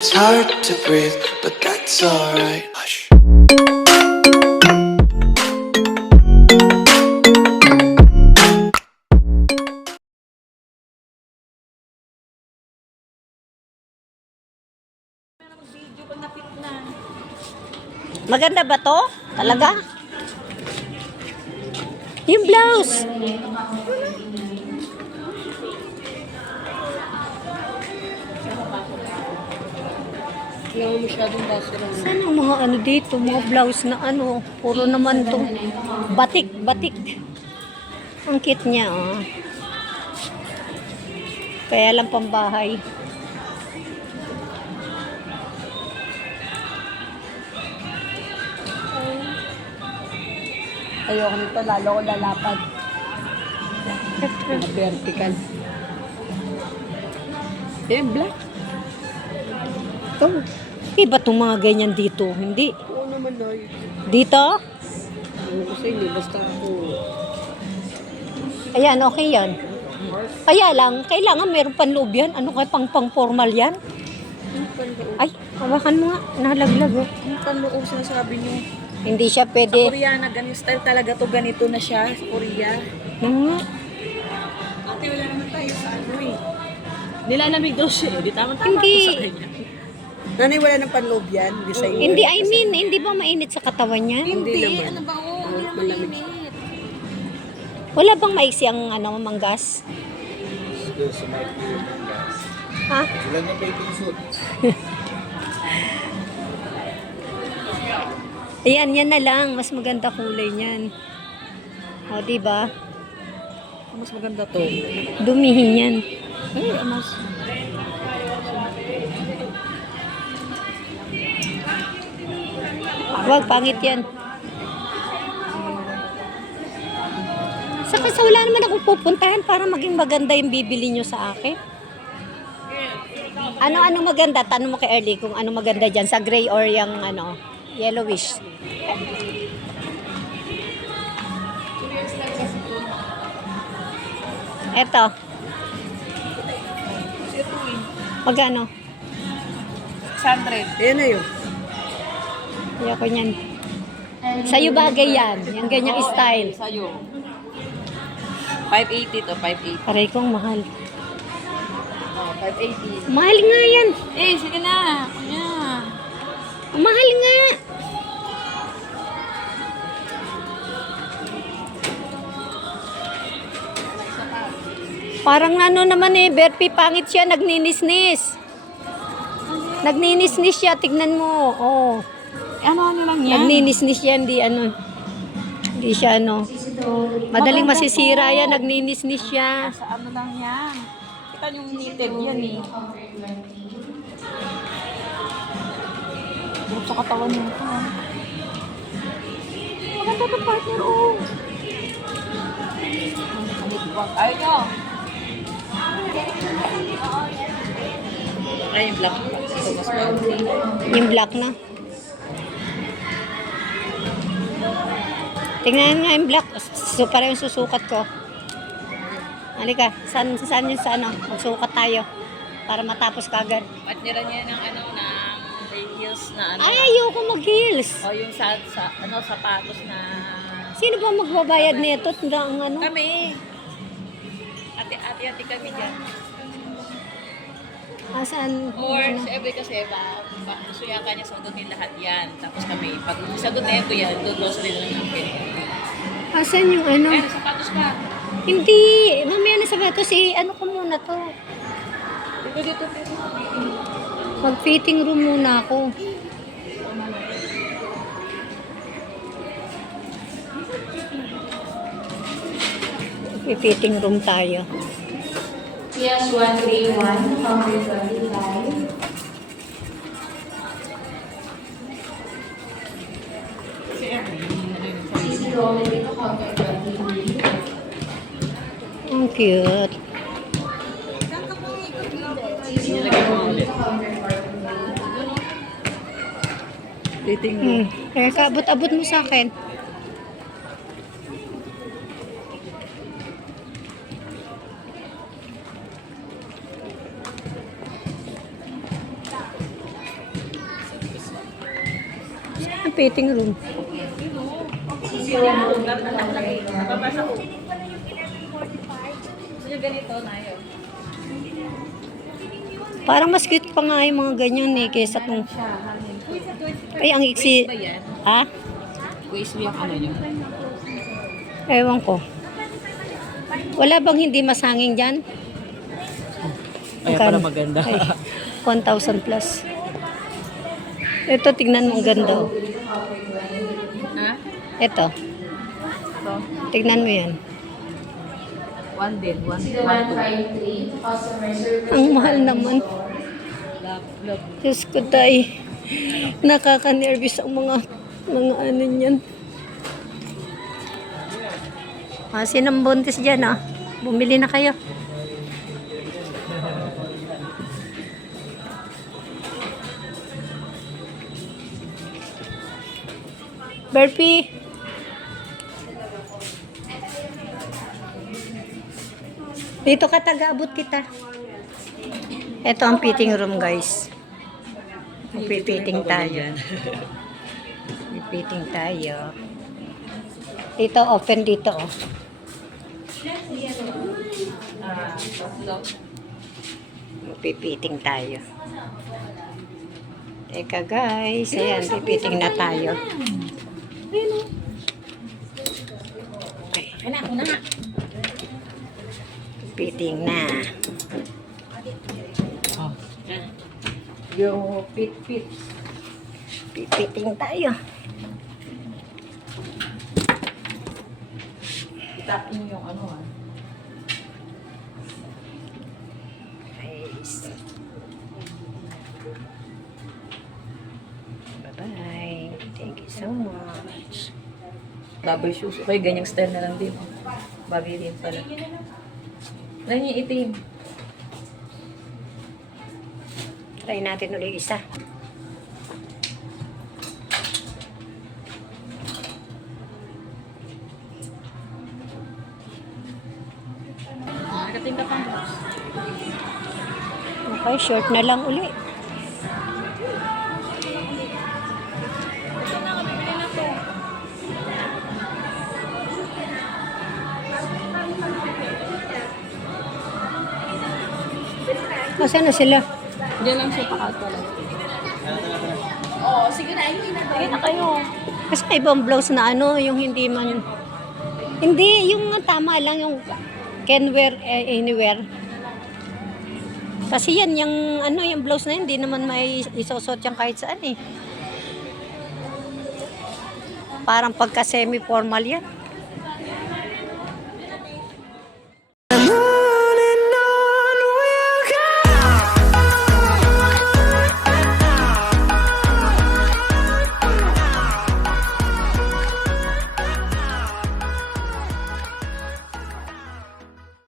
It's hard to breathe, but that's alright. Hush. Maganda ba to? Talaga? Yung blouse. Saan ang mga ano dito? Mga blouse na ano? Puro naman to. Batik, batik. Ang cute niya, oh. Kaya lang pambahay. Ayoko nito, lalo ko lalapad. Vertical. Black. Ito. Iba itong mga ganyan dito. Hindi. Oo naman, Noy. Dito? Ano kasi, hindi basta ako. Ayan, okay yan. Kaya lang, kailangan meron panloob yan. Ano kaya pang-formal yan? Yung panloob. Ay, hawakan mo nga. Nalaglag, oh. Yung panloob, sinasabi niyo. Hindi siya Sa pwede. Koreana, ganyan style talaga to. Ganito na siya sa Korea. Ate, wala naman tayo sa ano eh. Nilalamig daw siya. Di tama Hindi. ko sa kanya. Nanay, wala ng panloob yan. Design. Hindi, I mean, hindi ba mainit sa katawan niya? Hindi naman. Ano ba? Oo, hindi naman Malamig. init. Wala bang maiksi ang ano, manggas? Ha? Ilan na bathing suit? Ayan, yan na lang. Mas maganda kulay niyan. O, diba? Mas maganda to. Dumihin yan. Ay, mas. Wag, pangit yan. Saka sa wala naman akong pupuntahan para maging maganda yung bibili nyo sa akin. Ano maganda? Tanong mo kay Early kung ano maganda dyan. Sa gray or yung ano, yellowish. Eto. Magkano? 600. Ayan na yun. Ayoko niyan. Sa'yo bagay yan. Yung ganyang style. Sa'yo. 580 to, 580. Aray kong mahal. Oh, 580. Mahal nga yan. Eh, sige na. Kuya. Mahal nga. Parang ano naman eh, Berpi, pangit siya, nagninisnis. Nagninisnis siya, tignan mo. Oh. Ano lang yan? Nagninisnis siya, hindi ano. Hindi siya ano. Madaling masisira yan, nagninisnis siya. Sa ano lang yan? Kita yung knitted yan eh. Buot sa katawan mo ito. Maganda ito partner, oh. Ayaw nyo. Ay, yung black. Ito mas maganda. Yung black na. Tingnan nga yung black. So, parang yung susukat ko. Halika, saan yun sa ano? Magsukat tayo. Para matapos kagad. Patnira niya ng ano, ng heels na ano. Ay, ayoko mag-heels. O yung sa ano, sapatos na... Sino ba magbabayad nito? Ang ano? Kami. Ate kami dyan. Asan? Or siyempre kasi suyakan niya sagutin lahat yan. Tapos kami, pag sagutin ko yan, doon sa rin lang namin. Asan yung ano? Ay, sapatos ka. Hindi. Mamaya na sapatos ano ko muna to. Dito. Mag-fitting room muna ako. Fitting room tayo. Yes, 131, counter 25. CC roll dito, counter 23. Ang cute. CC roll dito, counter 43. Dating mo. Kaya kaabot-abot mo sa akin. fitting room. Babasa ko. Gusto nyo ganito na yun? Parang mas cute pa nga yung mga ganyan eh, kaysa kung... Ay, ang iksi... Ba yan? Ha? Waist mo yung ano nyo? Ewan ko. Wala bang hindi masanging dyan? Ay, para maganda. Ay, 1,000 plus. Ito, tignan mo, ang ganda. Oh. Ha? Ito, Ito? tignan mo yan. One din. One. 0153, customer service. Ang mahal naman. Love. Diyos ko, tay. Nakaka-nervous ang mga ano niyan. Sinong buntis dyan, ah? Bumili na kayo. Burpee. Dito ka, taga-abot kita. Ito ang fitting room, guys. Magpipiting tayo. Magpipiting tayo. Dito, open dito, oh. Tatlo. Magpipiting tayo. Teka, guys. Ayan, pipiting na tayo. Okay. Ay na, una nga. Pipiting na. Yung pit. Pipiting tayo. Itapin mo yung ano ah. Guys. Bye-bye. Thank you so much. Bubble shoes. Okay, ganyang style na lang din. Bagay din pala. Ano yung itim? Try natin ulit isa. Nakating ka pang. Okay, short na lang uli. Nasaan na sila? Diyan lang siya pakalat. Oo, sige na. Sige na kayo. Kasi ibang blouse na ano, yung hindi man... Hindi, yung tama lang, yung can wear anywhere. Kasi yan, yung ano, yung blouse na yun, hindi naman may isosot yan kahit saan eh. Parang pagka semi-formal yan.